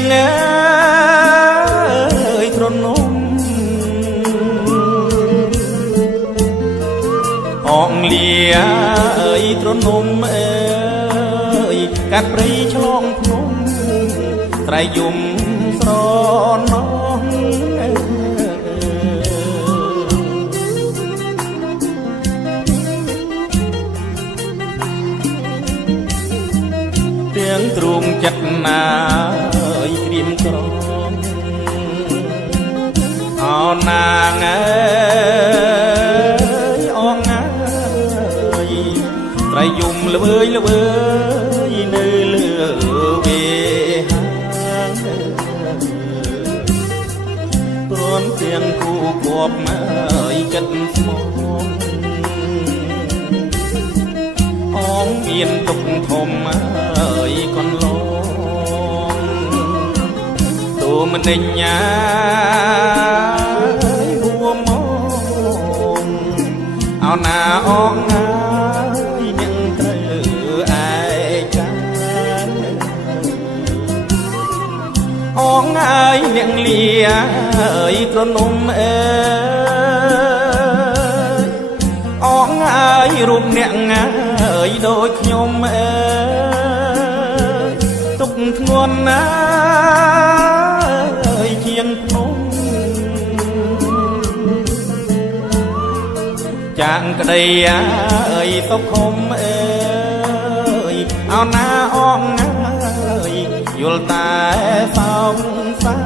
ងเอ้ยទ្រនំអងលាអើយទ្រនំអើយកាត់ព្រៃឆ្លងភ្នំត្រៃយំស្រណងទាំងទ្រូងចិត្តណាអើយក្រៀមក្រំអោណាងអើយអងអើយត្រៃយំល្វើយល្វើយនៅលើវាហាងព្រមទាំងគូគប់អើយចិត្តស្មងអងមានទុកធំអើយកន្លងទូមិនដេញញាហួមកអោណាអងណាយនឹងត្រូវឯកាអងហើយនឹងលាអើយទ្រនំអើយអងហើយរូបអ្នកងាអើយដូចខ្ញុំអើយទុកធ្ងន់ណាអើយជាងភ្នំចាងក្តីអើយសុខុមអើយអោណាអងណាយយល់តែសោកសៅ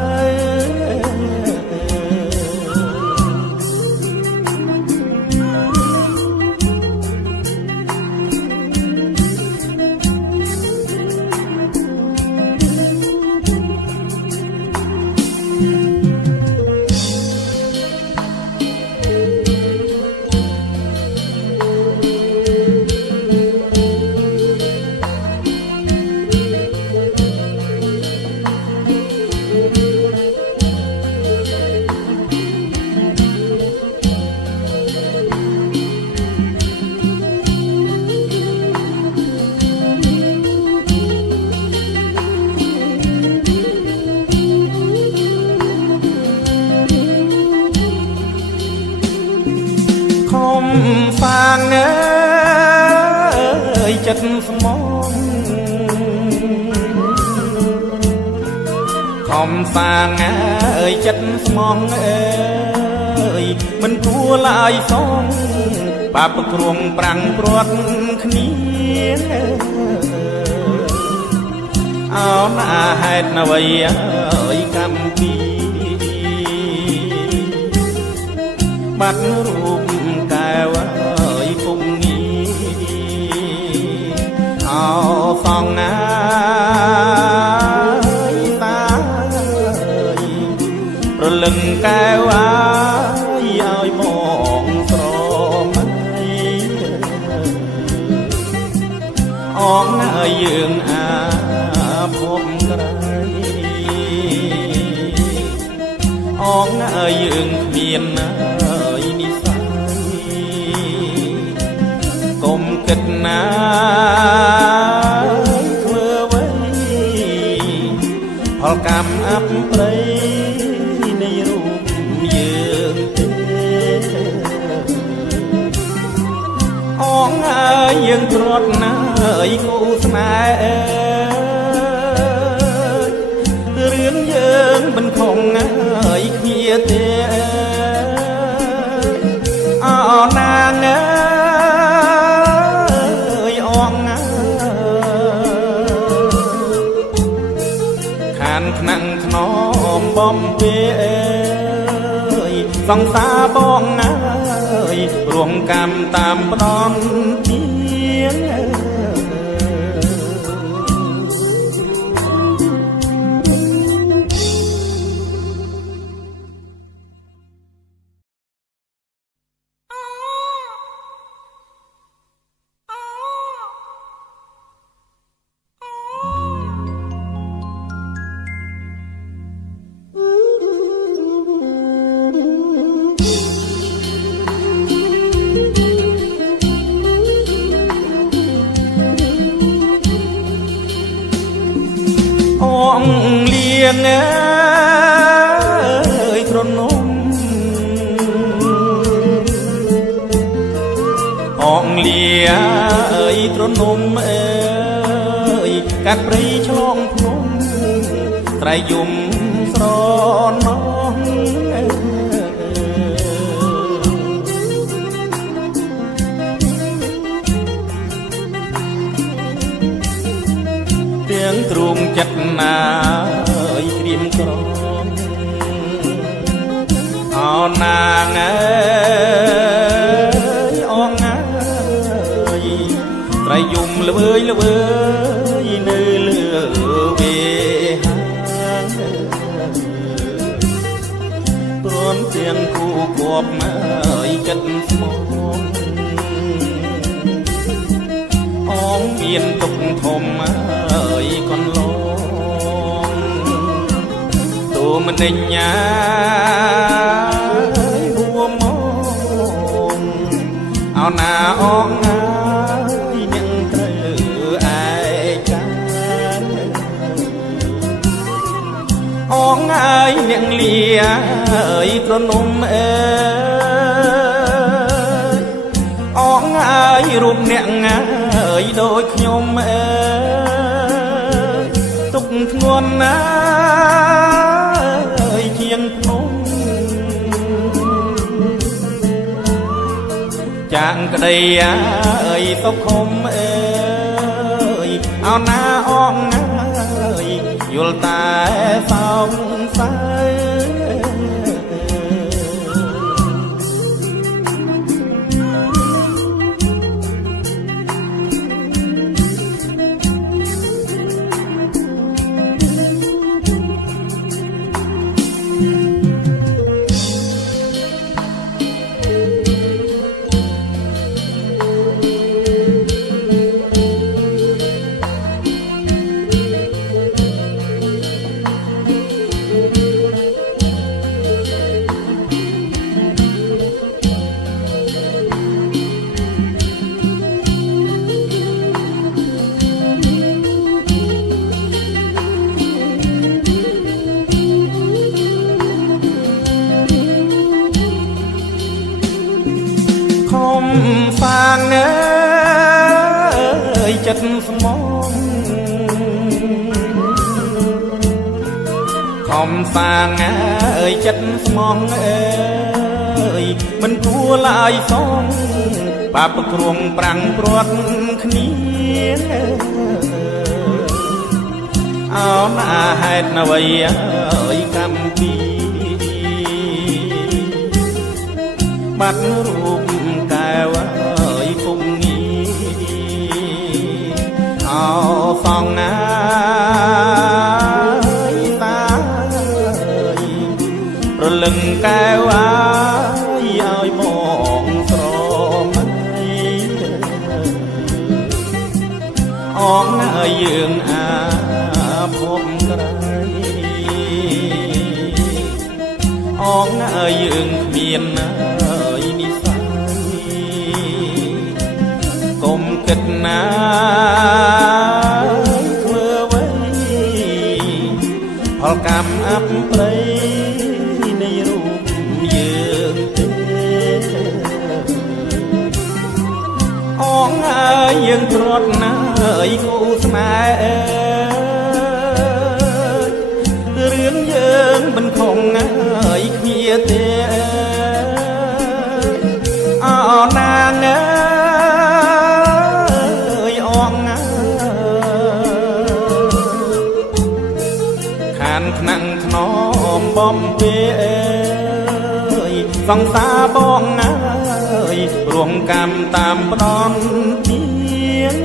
សាងអើយចិត្តស្មងខំសាងអើយចិត្តស្មងអើយមិនគួរឡើយសងបាបគ្រងប្រាំងព្រាត់គ្នាអោណាហេតុអ្វីអើយកម្មពីបាត់រូបកែវអើយពុំងាអោសងណាយតាយប្រលឹងកែវអើយឲ្យមកស្រមៃអងហើយយើងអាភពក្រៃអងហើយយើងគ្មានណាកុំគិតណាធ្វើអ្វីផលកម្មអបព្រៃនៃរូបយើងទេអងហើយយើងទ្រាត់ណាយគូស្នេហ៍រឿងយើងមិនខំហើយគ្នាទេអោណាងឆ្នាំងថ្នមបំពេអើយសង្សារបងអើយរួមកម្មតាមផ្ដន់ទៀង ងអើយទ្រនំអងលាអើយទ្រនំអើយកាត់ព្រៃឆ្លងភ្នំត្រៃយំស្រណងទាំងទ្រូងចិត្តណាយក្រៀមក្រំអោណាងអើយអងអើយត្រៃយំល្វើយល្វើយនៅលើវាហាងព្រមទាំងគូគប់អើយចិត្តស្មងអងមានទុកធំអើយកនឡងទូមិនដេញញាហួមកអោណាអងអើយនឹងត្រូវឯកាអងអើយនឹងលាអើយទ្រនំអើយអងអើយរូបអ្នកងាយដូចខ្ញុំអើយទុកធ្ងន់ណាយជាងភ្នំចាងក្តីអើយសុខុមអើយអោណាអងអើយយល់តែសោកសៅសាងអើយចិត្តស្មងខំសាងអើយចិត្តស្មងអើយមិនគួរឡើយសងបាបគ្រងប្រាំងព្រាត់គ្នាអោណាហេតុអ្វីអើយកម្មពីបាត់រូបកែវអើយពុំងាអោសងណាយតាយប្រលឹងកែវអើយឲ្យមកស្រមៃអងឲ្យយើងអាភពក្រៃអងឲ្យយើងគ្មានកុំគិតណាធ្វើអ្វីផលកម្មអបព្រៃនៃរូបយើងទេអងហើយយើងព្រាត់ណាយគូស្នេហ៍រឿងយើងមិនខំហើយគ្នាទេអោណាងឆ្នាំងថ្នមបំពេអើយសង្សារបងអើយរួមកម្មតាមផ្ដន់ទៀង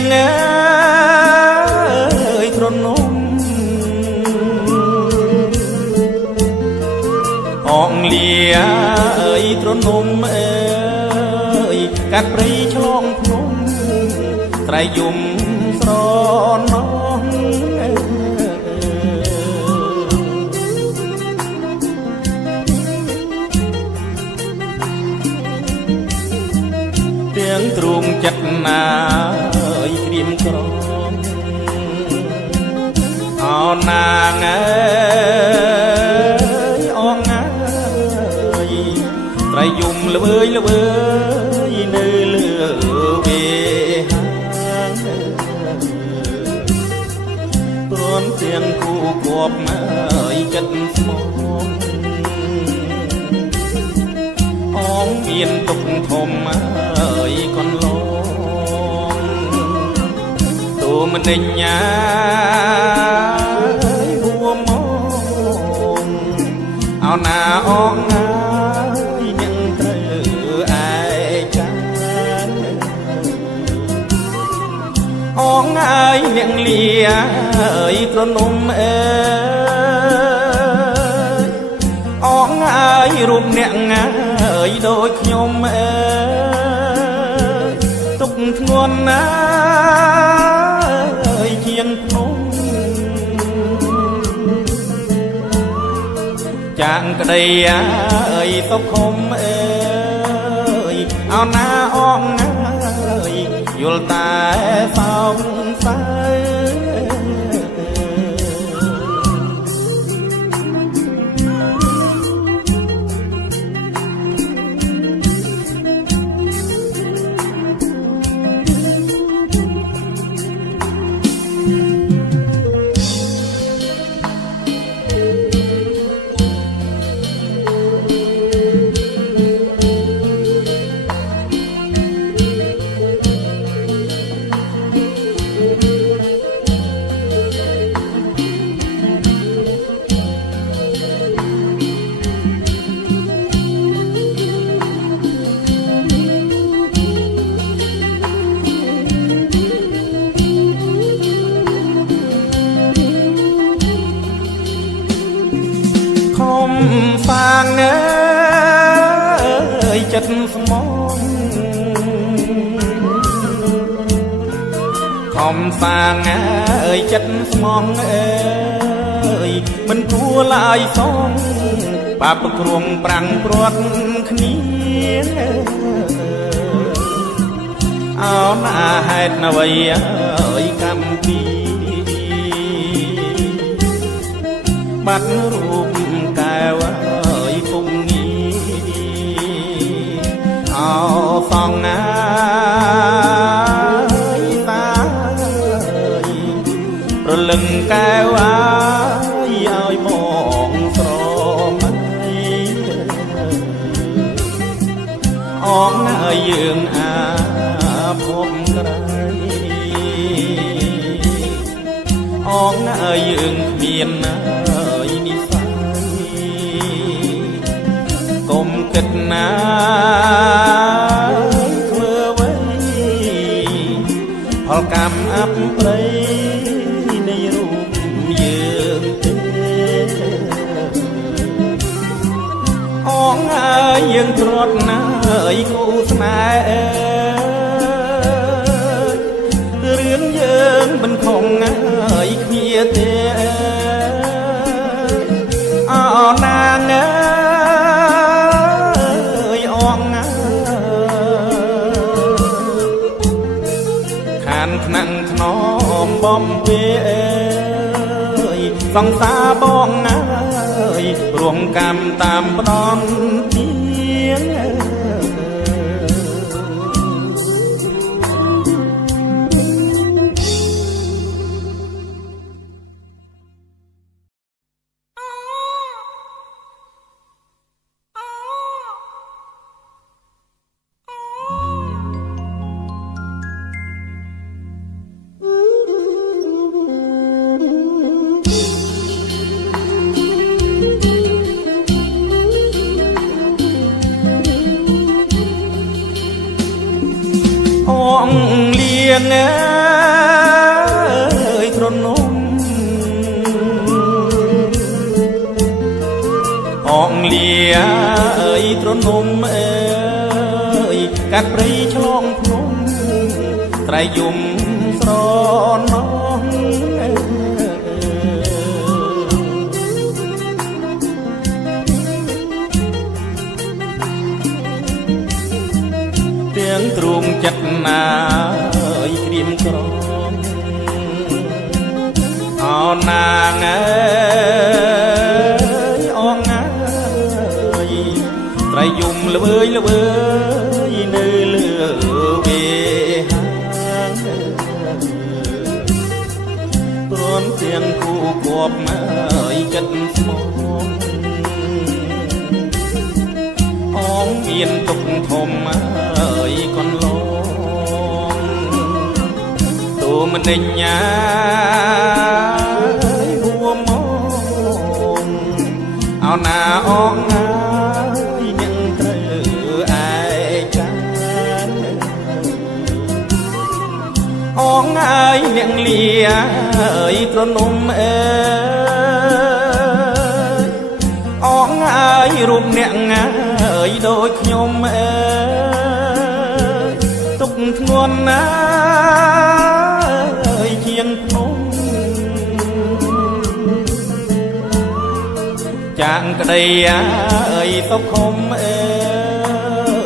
ងអើយទ្រនំអងលាអើយទ្រនំអើយកាត់ព្រៃឆ្លងភ្នំត្រៃយំស្រណោះទាំងទ្រូងចិត្តណាយក្រៀមក្រំអោណាងអើយអងអើយត្រៃយំល្វើយល្វើយនៅលើវាហាងព្រមទាំងគូគប់អើយចិត្តស្មោះអងមានទុកធំអើយកនឡងទូមិនដេញញាហួមកអោណាអងណាយនឹងត្រូវឯកាអងអើយនឹងលាអើយប្រនំអើយអងអើយរូបអ្នកងាអើយដូចខ្ញុំអើយទុកធ្ងន់ណាអើយជាងភ្នំចាងក្តីអើយសុខុមអើយអោណាអងអើយយល់តែសោកសៅសាងអើយចិត្តស្មងខំសាងអើយចិត្តស្មងអើយមិនគួរឡើយសងបាបគ្រងប្រាំងព្រាត់គ្នាអោណាហេតុអ្វីអើយកម្មពីបាត់រូបកែវអើយពុំងីអោសងណាយតាយប្រលឹងកែវអើយឲ្យមកស្រមៃអងណាយើងអាភពក្រៃអងណាយើងគ្មានណាកុំគិតណាធ្វើអ្វីផលកម្មអប្រិយនៃរូបយើងទេអងអើយយើងទ្រាត់ណាយគូស្នេហ៍រឿងយើងមិនខំអើយគ្នាទេអោណាងឆ្នាំងថ្នមបំពេសង្សារបងអើយរងកម្មតាមផ្ដំទៀង ងអើយទ្រនំអងលាអើយទ្រនំអើយកាត់ព្រៃឆ្លងភ្នំត្រៃយំស្រណោះទាំងទ្រូងចិត្តណាយក្រៀមក្រំអោណាងអើយអងអើយត្រៃយំល្វើយល្វើយនៅលើវាហាងព្រមទាំងគូគប់អើយចិត្តស្មោះអងមានទុកធំអើយកូនឡងទូមិនដេញញាហួមមកអោណាអងអើយនឹងត្រូវឯកាអងអើយនឹងលាអើយទ្រនំអើយអងអើយរូបអ្នកអើយដូចខ្ញុំអើយទុកធ្ងន់ណាអើយជាងភ្នំចាងក្តីអើយសុខុមអើ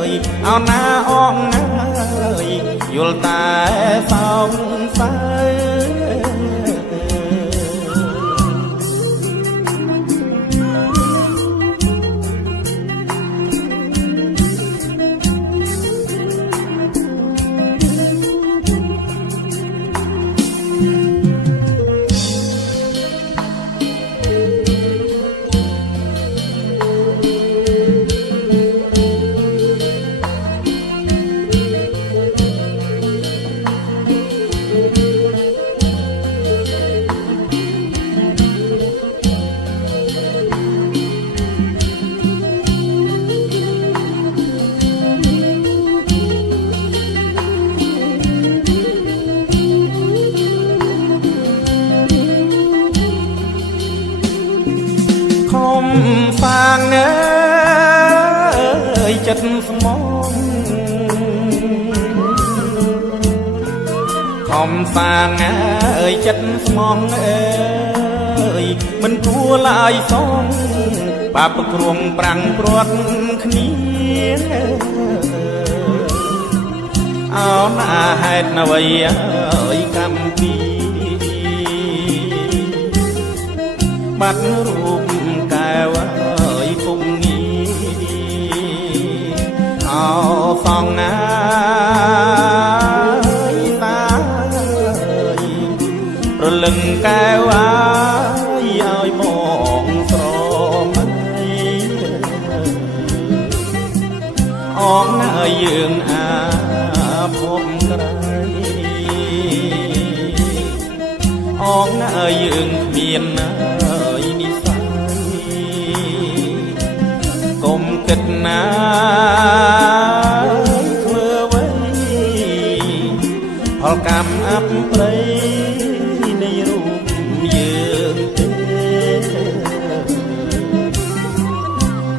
យអោណាអងអើយយល់តែសោកសៅសាងអើយចិត្តស្មងខំសាងអើយចិត្តស្មងអើយមិនគួរឡើយសងបាបគ្រងប្រាំងព្រាត់គ្នាអោណាហេតុអ្វីអើយកម្មពីបាត់រូបកែវអើយពុំងីអោសងណាយតាយប្រលឹងកែវអើយឲ្យមកស្រមៃអងណាយើងអាភពក្រៃអងណាយើងគ្មានណាកុំគិតណាធ្វើអ្វីផលកម្មអបព្រៃនៃរូបយើងទេ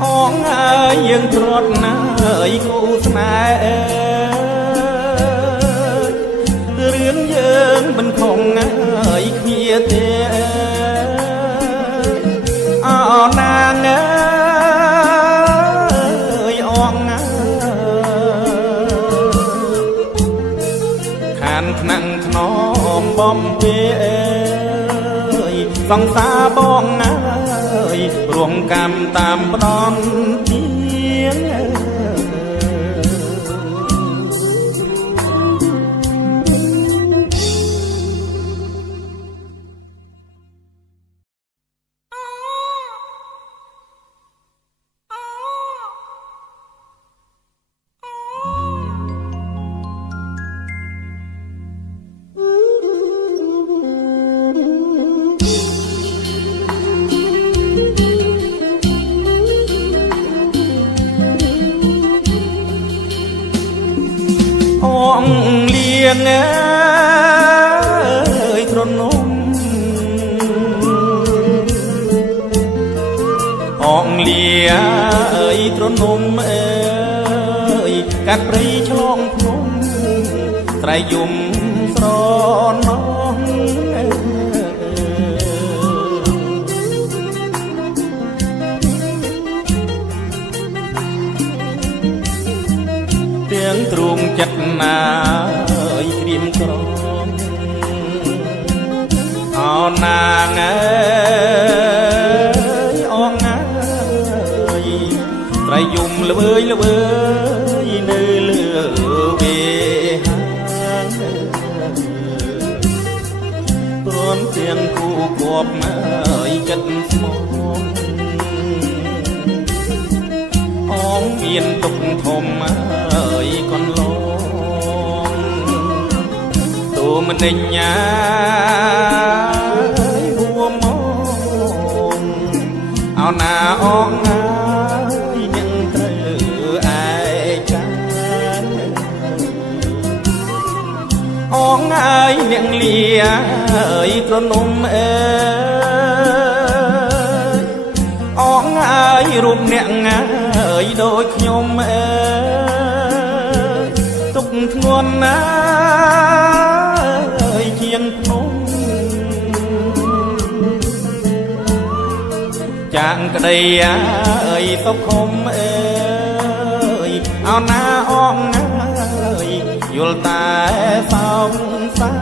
អងអើយយើងទ្រាត់ណាយគូស្នេហ៍រឿងយើងមិនខំអើយគ្នាទេអោណាងថ្នាក់ថ្នមបំពេអើយសង្សារបងអើយរងកម្មតាមផ្ដន់ទៀង ងเอ้ยទ្រនំអងលាអើយទ្រនំអើយកាត់ព្រៃឆ្លងភ្នំត្រៃយំស្រណោះទាំងទ្រូងចិត្តណាយក្រៀមក្រំអោណាងអើយអងអើយត្រៃយំល្វើយល្វើយនៅលើវាហាងព្រមទាំងគូគប់អើយចិត្តស្មោះអងមានទុកធំអើយកនឡងទូមិនដេញញាហួមមកអោណាអងអើយនឹងត្រូវឯកាអងអើយនឹងលាអើយទ្រនំអើយអងអើយរូបអ្នកអើយដូចខ្ញុំអើយទុកធ្ងន់ណាអើយជាងភ្នំចាងក្តីអើយសុខុមអើយអោណាអងអើយយល់តែសោកសៅ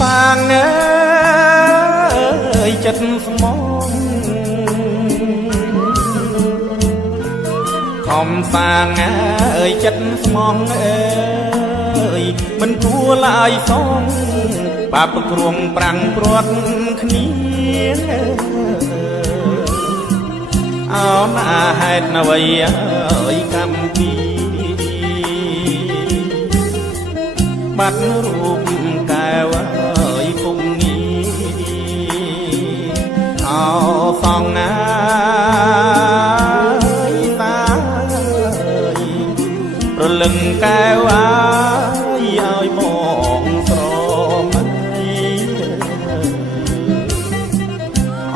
សាងអើយចិត្តស្មងខំសាងអើយចិត្តស្មងអើយមិនគួរឡើយសងបាបគ្រងប្រាំងព្រាត់គ្នាអោណាហេតុអ្វីអើយកម្មពីបាត់រូបកែវអើយពុំនីអោសងណាយតាយប្រលឹងកែវអើយឲ្យមកស្រមៃ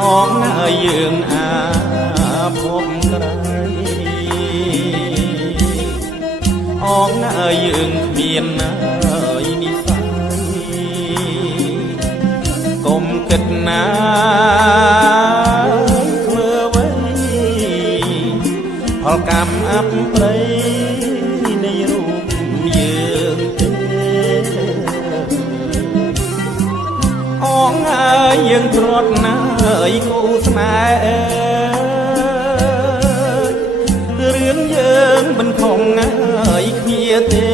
អងណាយយើងអាភពក្រៃអងណាយយើងគ្មានណាកុំគិតណាធ្វើអ្វីផលកម្មអប្រិយនៃរូបយើងទេអងអើយយើងទ្រាត់ណាយគូស្នេហ៍រឿងយើងមិនខំអើយគ្នាទេ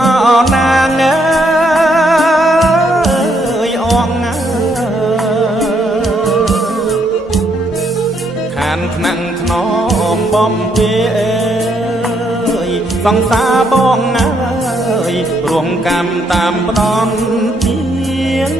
អោណាងថ្នាក់ថ្នមបំពេអើយសង្សារបងអើយរងកម្មតាមផ្ដន់ទៀង